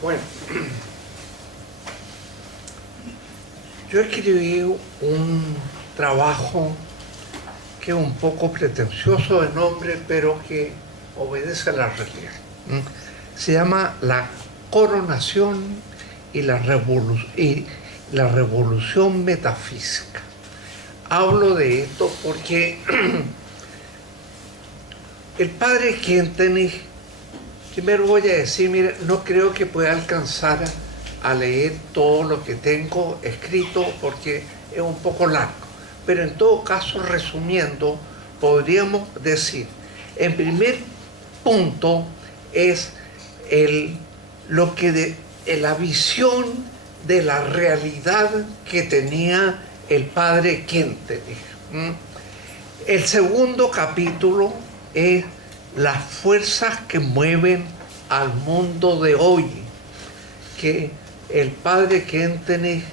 Bueno, yo escribí un trabajo que es un poco pretencioso de nombre, pero que obedece a la realidad. Se llama La coronación y la revolución metafísica. Hablo de esto porque el padre Kentenich, primero voy a decir, mire, no creo que pueda alcanzar a leer todo lo que tengo escrito porque es un poco largo. Pero en todo caso, resumiendo, podríamos decir, en primer punto es la visión de la realidad que tenía el padre Kentenich. El segundo capítulo es las fuerzas que mueven al mundo de hoy, que el padre Kentenich,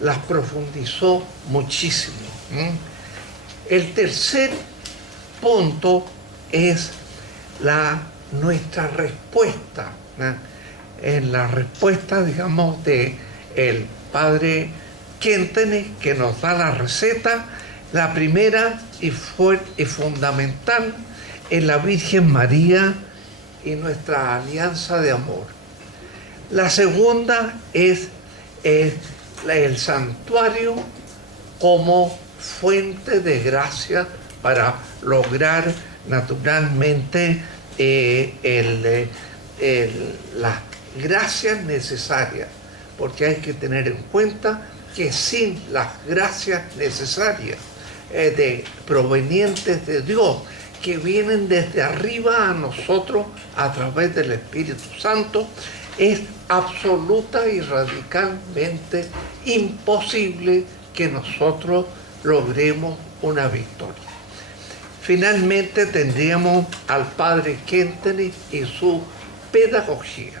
las profundizó muchísimo. El tercer punto es nuestra respuesta, en la respuesta, digamos, de el padre Kentenich, que nos da la receta. La primera y fundamental es la Virgen María y nuestra alianza de amor. La segunda es el santuario como fuente de gracia para lograr naturalmente las gracias necesarias, porque hay que tener en cuenta que sin las gracias necesarias provenientes de Dios, que vienen desde arriba a nosotros a través del Espíritu Santo, es absoluta y radicalmente imposible que nosotros logremos una victoria. Finalmente tendríamos al padre Kentenich y su pedagogía.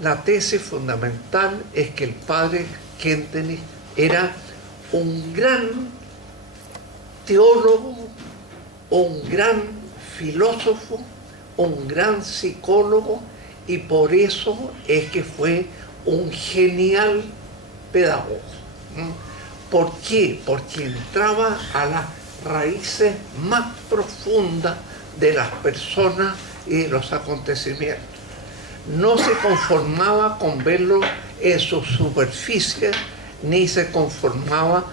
La tesis fundamental es que el padre Kentenich era un gran teólogo, un gran filósofo, un gran psicólogo, y por eso es que fue un genial pedagogo. ¿Por qué? Porque entraba a las raíces más profundas de las personas y de los acontecimientos. No se conformaba con verlo en su superficie, ni se conformaba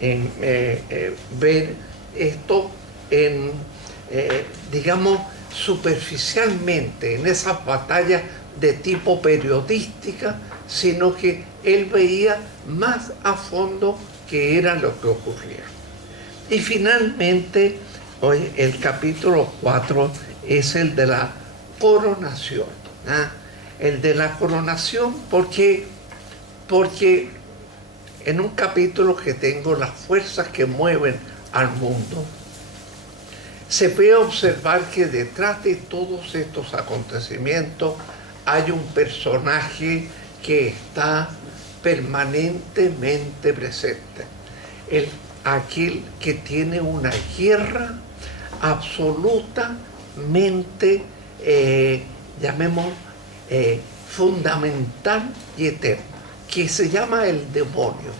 en ver esto digamos, superficialmente, en esas batallas de tipo periodística, sino que él veía más a fondo qué era lo que ocurría. Y finalmente, hoy el capítulo 4 es el de la coronación. El de la coronación, porque en un capítulo que tengo, las fuerzas que mueven al mundo, se puede observar que detrás de todos estos acontecimientos hay un personaje que está permanentemente presente. Aquel que tiene una guerra absolutamente, fundamental y eterna, que se llama el demonio.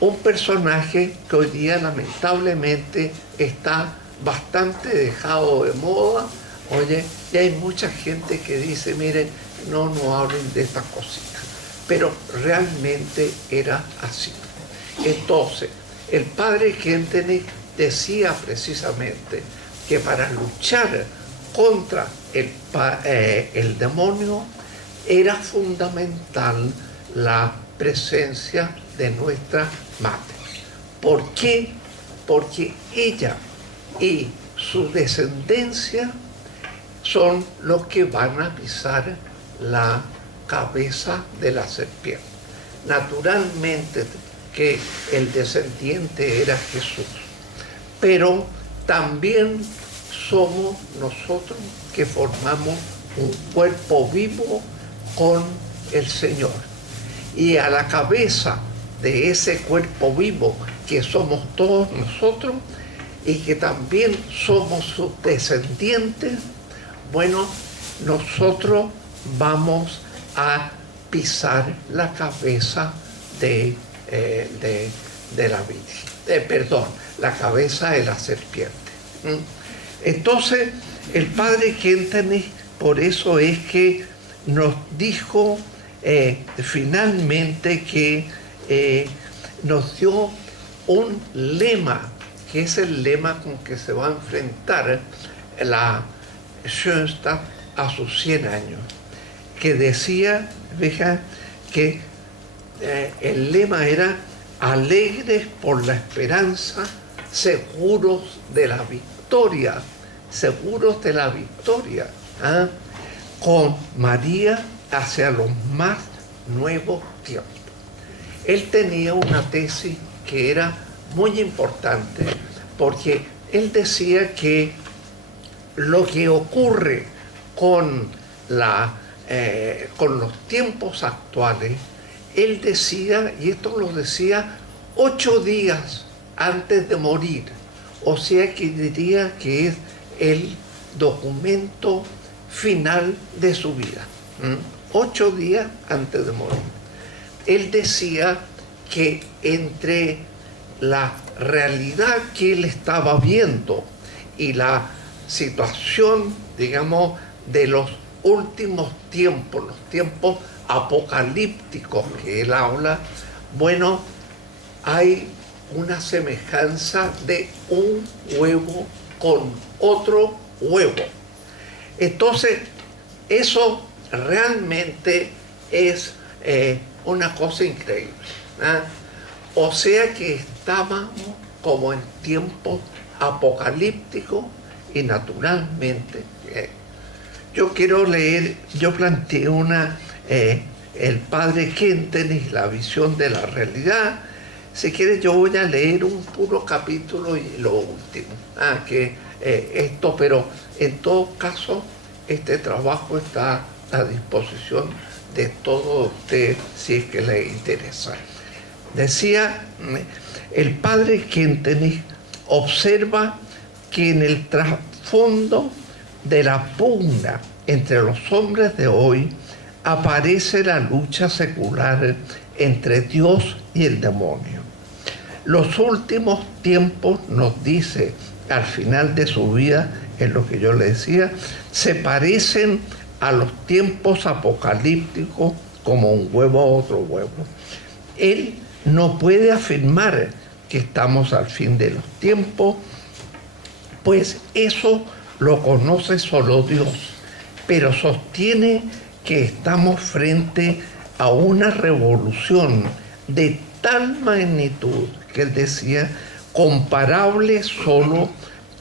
Un personaje que hoy día lamentablemente está bastante dejado de moda. Oye, y hay mucha gente que dice, miren, no hablen de estas cositas. Pero realmente era así. Entonces, el padre Kentenich decía precisamente que para luchar contra el demonio era fundamental la presencia de nuestra madre. ¿Por qué? Porque ella y su descendencia son los que van a pisar la cabeza de la serpiente. Naturalmente que el descendiente era Jesús, pero también somos nosotros que formamos un cuerpo vivo con el Señor. Y a la cabeza de ese cuerpo vivo que somos todos nosotros y que también somos sus descendientes, bueno, nosotros vamos a pisar la cabeza de la Virgen, perdón, la cabeza de la serpiente. Entonces, el padre Kentenich, por eso es que nos dijo finalmente que nos dio un lema, que es el lema con que se va a enfrentar la Schoenstatt a sus 100 años, que decía, fija, que el lema era alegres por la esperanza, seguros de la victoria, seguros de la victoria, ¿ah? Con María hacia los más nuevos tiempos. Él tenía una tesis que era muy importante porque él decía que lo que ocurre con los tiempos actuales, él decía, y esto lo decía 8 días antes de morir, o sea que diría que es el documento final de su vida, 8 días antes de morir. Él decía que entre la realidad que él estaba viendo y la situación, digamos, de los últimos tiempos, los tiempos apocalípticos que él habla, bueno, hay una semejanza de un huevo con otro huevo. Entonces, eso realmente es una cosa increíble, ¿eh? O sea que estábamos como en tiempos apocalípticos y naturalmente. Yo quiero leer, yo planteé el padre Kentenich, la visión de la realidad. Si quieres yo voy a leer un puro capítulo y lo último. Pero en todo caso este trabajo está a disposición de todos ustedes si es que les interesa. Decía, el padre Kentenich observa que en el trasfondo de la pugna entre los hombres de hoy aparece la lucha secular entre Dios y el demonio. Los últimos tiempos, nos dice al final de su vida, es lo que yo le decía, se parecen a los tiempos apocalípticos como un huevo a otro huevo. Él no puede afirmar que estamos al fin de los tiempos, pues eso lo conoce solo Dios, pero sostiene que estamos frente a una revolución de tal magnitud, que él decía, comparable solo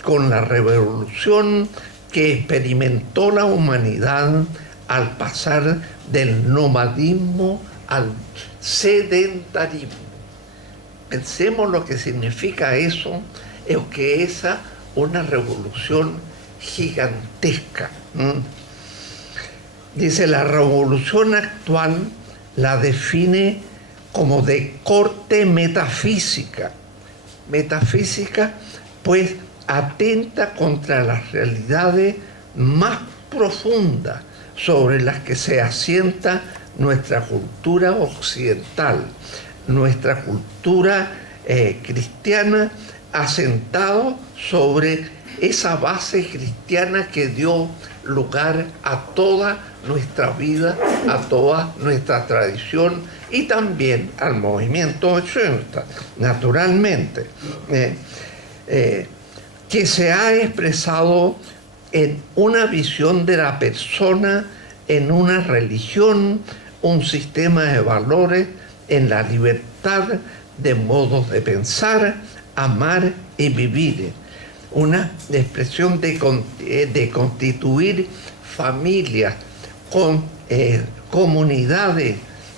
con la revolución que experimentó la humanidad al pasar del nomadismo al sedentarismo. Pensemos lo que significa eso, es que esa una revolución gigantesca. Dice, la revolución actual la define como de corte metafísica. Metafísica, pues, atenta contra las realidades más profundas sobre las que se asienta nuestra cultura occidental, nuestra cultura cristiana, asentado sobre esa base cristiana que dio lugar a toda nuestra vida, a toda nuestra tradición y también al movimiento de Schoenstatt, naturalmente, que se ha expresado en una visión de la persona, en una religión, un sistema de valores, en la libertad de modos de pensar, amar y vivir. Una expresión de constituir familias, con comunidades,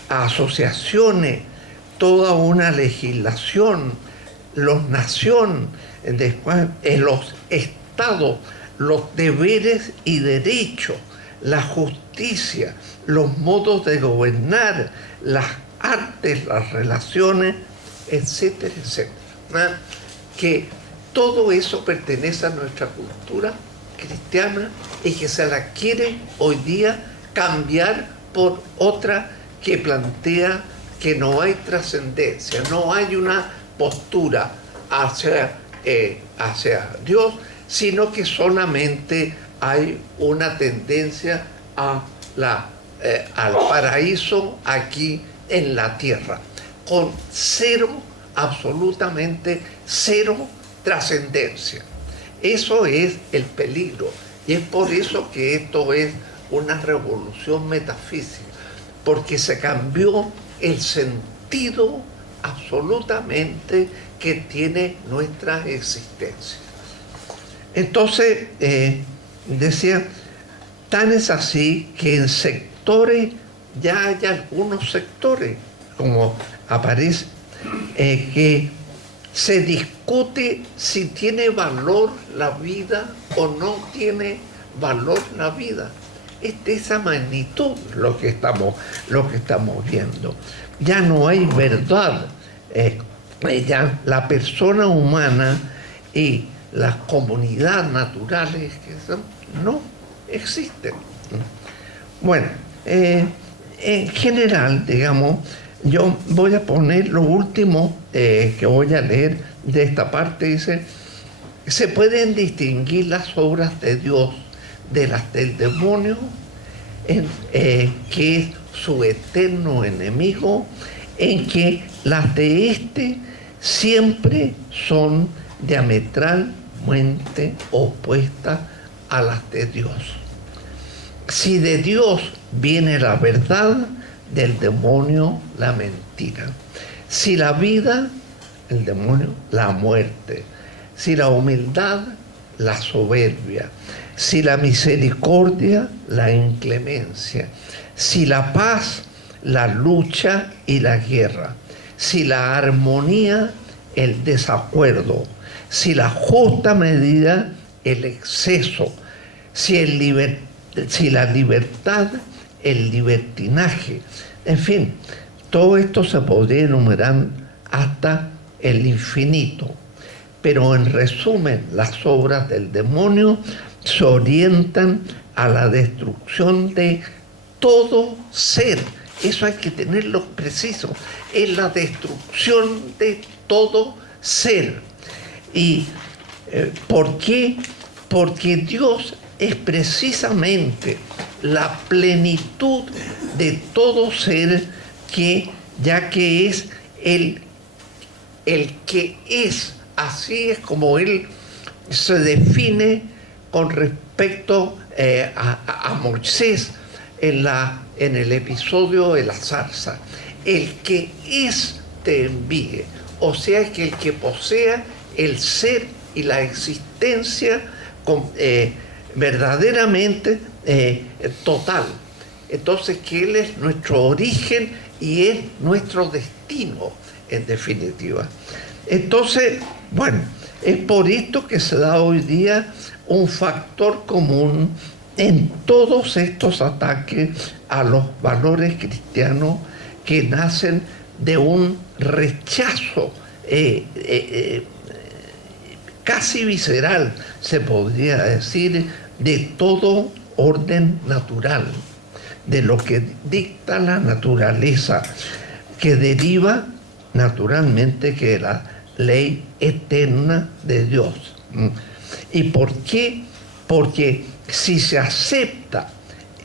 asociaciones, toda una legislación, los naciones, después los estados, los deberes y derechos, la justicia, los modos de gobernar, las artes, las relaciones, etcétera, etcétera. Que todo eso pertenece a nuestra cultura cristiana y que se la quiere hoy día cambiar por otra que plantea que no hay trascendencia, no hay una postura hacia Dios, sino que solamente hay una tendencia al paraíso aquí en la tierra, con absolutamente cero trascendencia. Eso es el peligro, y es por eso que esto es una revolución metafísica, porque se cambió el sentido absolutamente que tiene nuestra existencia. Entonces, decía, tan es así que en sectores, ya hay algunos sectores, como aparece, que se discute si tiene valor la vida o no tiene valor la vida. Es de esa magnitud lo que estamos viendo. Ya no hay verdad. Ya la persona humana y las comunidades naturales no existen. Bueno, en general, digamos, yo voy a poner lo último que voy a leer de esta parte. Dice, se pueden distinguir las obras de Dios de las del demonio, que es su eterno enemigo, en que las de éste siempre son diametralmente opuestas a las de Dios. Si de Dios viene la verdad, del demonio la mentira. Si la vida, el demonio, la muerte. Si la humildad, la soberbia. Si la misericordia, la inclemencia. Si la paz, la lucha y la guerra. Si la armonía, el desacuerdo. Si la justa medida, el exceso. Si la libertad, el libertinaje. En fin, todo esto se podría enumerar hasta el infinito. Pero en resumen, las obras del demonio se orientan a la destrucción de todo ser. Eso hay que tenerlo preciso. Es la destrucción de todo ser. ¿Y por qué? Porque Dios es precisamente la plenitud de todo ser, ya que es el que es. Así es como Él se define con respecto a Moisés en el episodio de la zarza. El que es te envíe. O sea, que el que posea el ser y la existencia verdaderamente total. Entonces, que Él es nuestro origen y es nuestro destino, en definitiva. Entonces, bueno, es por esto que se da hoy día un factor común en todos estos ataques a los valores cristianos que nacen de un rechazo casi visceral, se podría decir, de todo orden natural, de lo que dicta la naturaleza, que deriva naturalmente que la ley eterna de Dios. ¿Y por qué? Porque si se acepta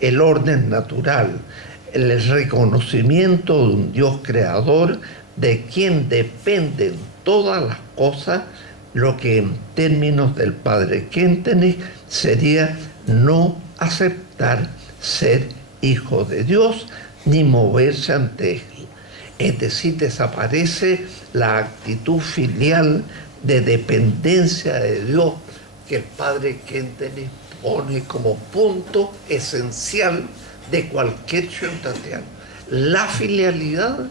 el orden natural, el reconocimiento de un Dios creador, de quien dependen todas las cosas, lo que en términos del padre Kentenich sería no aceptar ser hijo de Dios ni moverse ante él. Es decir, desaparece la actitud filial de dependencia de Dios que el padre Kentenich pone como punto esencial de cualquier ciudadano. La filialidad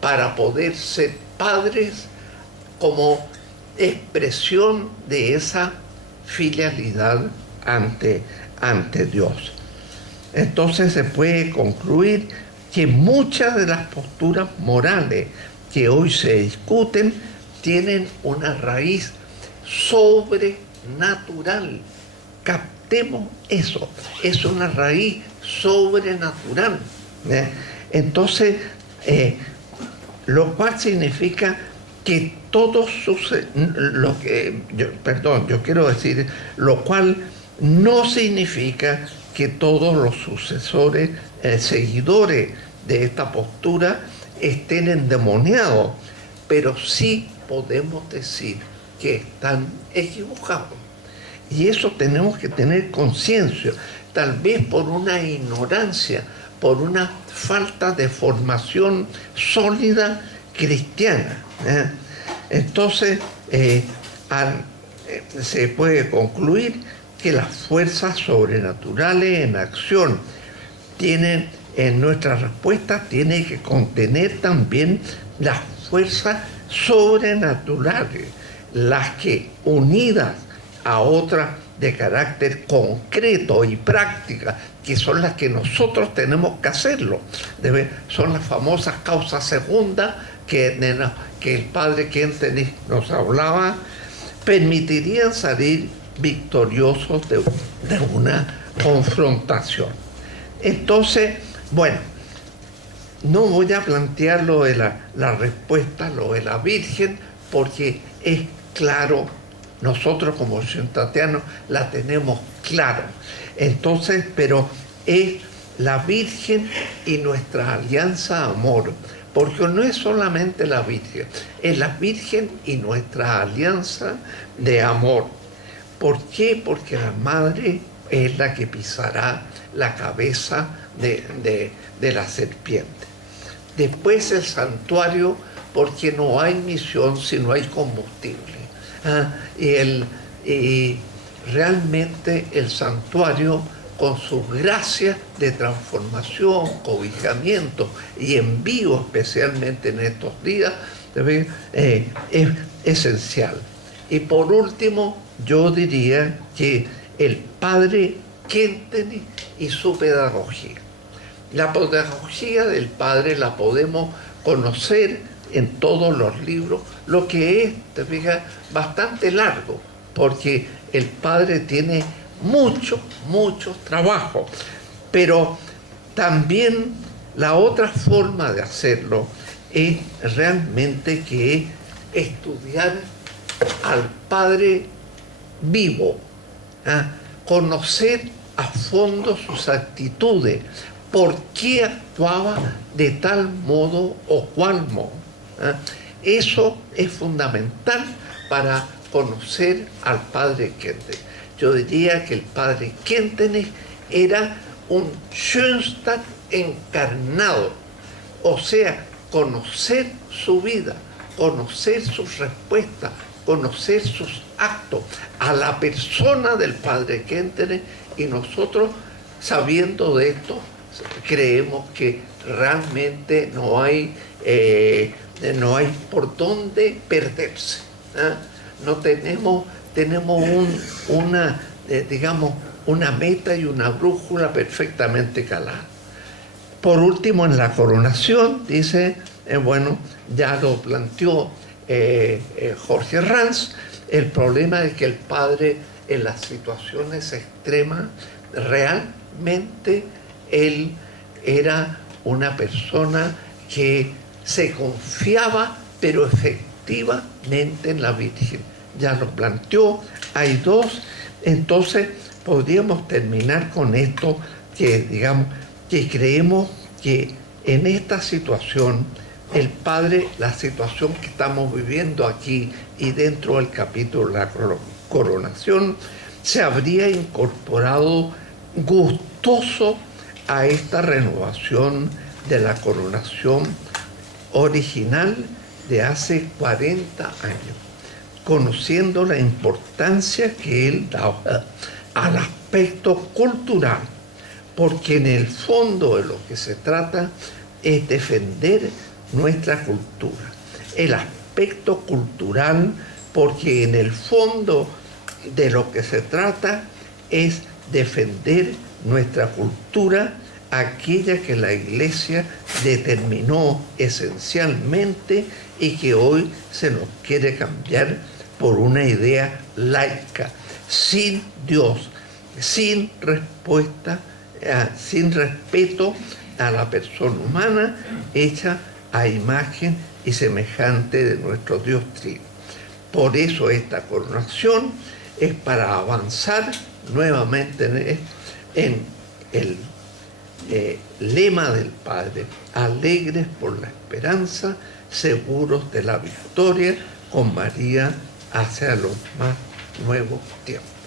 para poder ser padres como expresión de esa filialidad ante Dios. Entonces se puede concluir que muchas de las posturas morales que hoy se discuten tienen una raíz sobrenatural. Captemos eso, es una raíz sobrenatural. Entonces, lo cual significa que todos sus, yo quiero decir, lo cual no significa que todos los sucesores, seguidores de esta postura estén endemoniados, pero sí podemos decir que están equivocados. Y eso tenemos que tener conciencia, tal vez por una ignorancia, por una falta de formación sólida cristiana. Entonces, se puede concluir que las fuerzas sobrenaturales en acción tienen, en nuestra respuesta, tiene que contener también las fuerzas sobrenaturales, las que unidas a otras de carácter concreto y práctica, que son las que nosotros tenemos que hacerlo. Son las famosas causas segundas que el padre Kentenich nos hablaba, permitirían salir victoriosos de una confrontación. Entonces, bueno, no voy a plantear lo de la respuesta, lo de la Virgen, porque es claro. Nosotros como santatianos la tenemos claro. Entonces, pero es la Virgen y nuestra alianza amor, porque no es solamente la Virgen, es la Virgen y nuestra alianza de amor. ¿Por qué? Porque la Madre es la que pisará la cabeza de la serpiente. Después el santuario, porque no hay misión si no hay combustible. Y realmente el santuario, con sus gracias de transformación, cobijamiento y envío, especialmente en estos días, es esencial. Y por último, yo diría que el padre Kentenich y su pedagogía. La pedagogía del padre la podemos conocer en todos los libros, lo que es, te fijas, bastante largo, porque el padre tiene mucho trabajo. Pero también la otra forma de hacerlo es realmente que es estudiar al padre vivo, conocer a fondo sus actitudes, por qué actuaba de tal modo o cual modo. Eso es fundamental para conocer al padre Kentenich. Yo diría que el padre Kentenich era un Schoenstatt encarnado, o sea, conocer su vida, conocer sus respuestas, conocer sus actos, a la persona del padre Kentenich, y nosotros, sabiendo de esto, creemos que realmente no hay por dónde perderse. No tenemos una meta y una brújula perfectamente calada. Por último, en la coronación, dice, ya lo planteó Jorge Ranz, el problema de que el padre en las situaciones extremas, realmente él era una persona que se confiaba, pero efectivamente, en la Virgen. Ya lo planteó, hay dos. Entonces podríamos terminar con esto, que creemos que en esta situación el padre, la situación que estamos viviendo aquí y dentro del capítulo de la coronación, se habría incorporado gustoso a esta renovación de la coronación original de hace 40 años, conociendo la importancia que él daba al aspecto cultural, porque en el fondo de lo que se trata es defender nuestra cultura. El aspecto cultural, porque en el fondo de lo que se trata es defender nuestra cultura, aquella que la Iglesia determinó esencialmente y que hoy se nos quiere cambiar por una idea laica, sin Dios, sin respuesta, sin respeto a la persona humana hecha a imagen y semejante de nuestro Dios Trino. Por eso esta coronación es para avanzar nuevamente en el lema del Padre: alegres por la esperanza, seguros de la victoria, con María hacia los más nuevos tiempos.